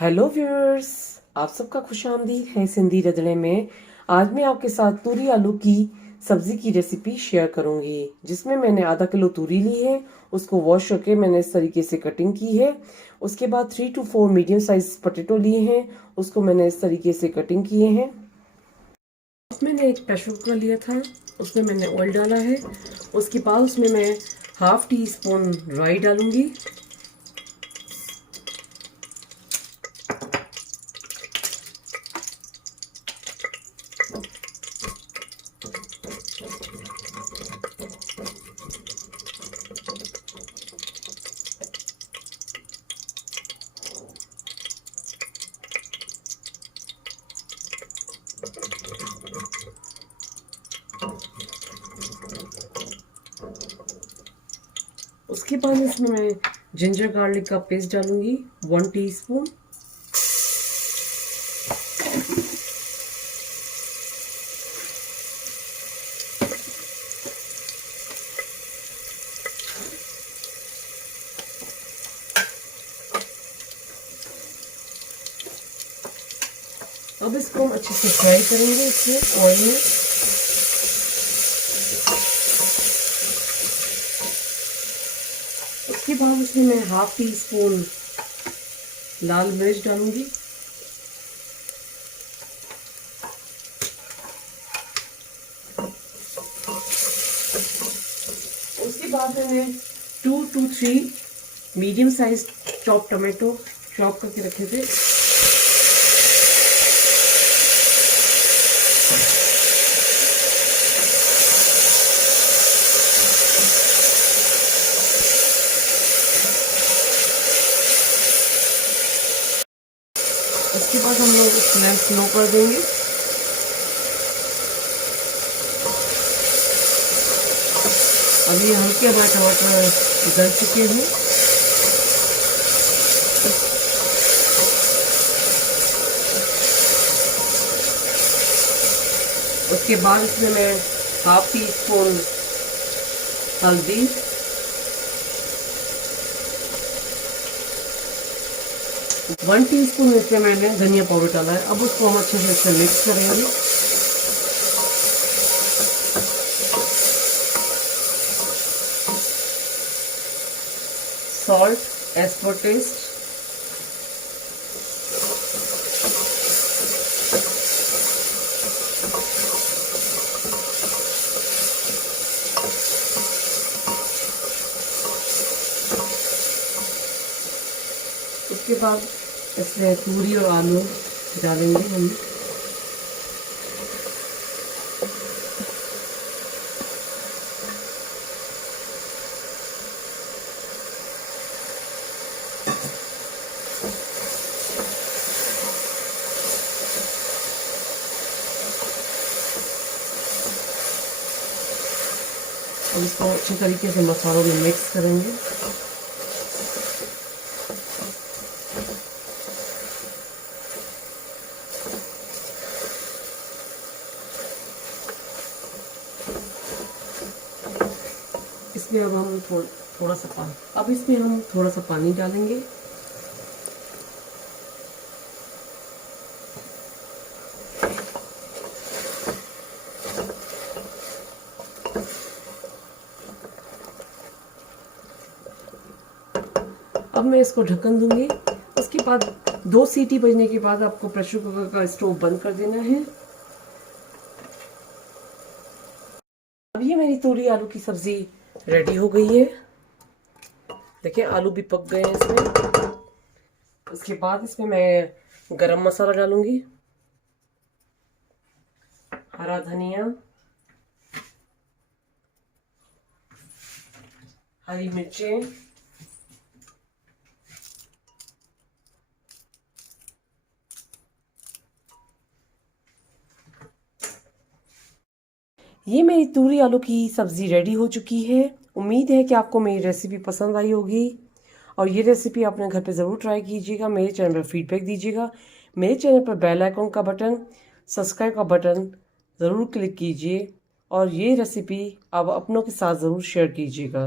Hello viewers, आप सबका खुशामदीद है सिंधी रंधणे में। आज मैं आपके साथ तूरी आलू की सब्ज़ी की रेसिपी शेयर करूंगी, जिसमें मैंने आधा किलो तूरी ली है। उसको वॉश करके मैंने इस तरीके से कटिंग की है। उसके बाद 3 to 4 मीडियम साइज पोटैटो लिए हैं, उसको मैंने इस तरीके से कटिंग किए हैं। मैंने एक प्रेशर कुकर लिया था, उसमें मैंने ऑयल डाला है। उसके बाद उसमें मैं हाफ टी स्पून राई डालूंगी। उसके बाद इसमें मैं जिंजर गार्लिक का पेस्ट डालूंगी 1 टीस्पून। अब इसको हम अच्छे से फ्राई करेंगे इसमें ऑयल में। उसके बाद इसमें मैं हाफ टी स्पून लाल मिर्च डालूंगी। उसके बाद मैंने 2 to 3 medium size chop tomato chop करके रखे थे। उसके बाद हम लोग फ्लेम स्लो कर देंगे। अभी हल्के हमारे टमाटर गल चुके हैं। उसके बाद इसमें मैं हाफ टी स्पून हल्दी, 1 टीस्पून इसमें मैंने धनिया पाउडर डाला है। अब उसको हम अच्छे से इससे मिक्स करेंगे। Salt as per taste. उसके बाद इसमें तूरी और आलू डालेंगे हम। अब इसको अच्छे तरीके से मसालों में मिक्स करेंगे। इसमें अब हम थोड़ा सा पानी थोड़ा सा पानी डालेंगे। अब मैं इसको ढक्कन दूंगी। उसके बाद 2 सीटी बजने के बाद आपको प्रेशर कुकर का स्टोव बंद कर देना है। अब ये मेरी तूरी आलू की सब्जी रेडी हो गई है। देखिए आलू भी पक गए हैं इसमें। उसके बाद इसमें मैं गरम मसाला डालूंगी, हरा धनिया, हरी मिर्चें, ये मेरी तूरी आलू की सब्ज़ी रेडी हो चुकी है। उम्मीद है कि आपको मेरी रेसिपी पसंद आई होगी और ये रेसिपी अपने घर पे ज़रूर ट्राई कीजिएगा। मेरे चैनल पर फीडबैक दीजिएगा। मेरे चैनल पर बेल आइकन का बटन, सब्सक्राइब का बटन ज़रूर क्लिक कीजिए और ये रेसिपी आप अपनों के साथ ज़रूर शेयर कीजिएगा।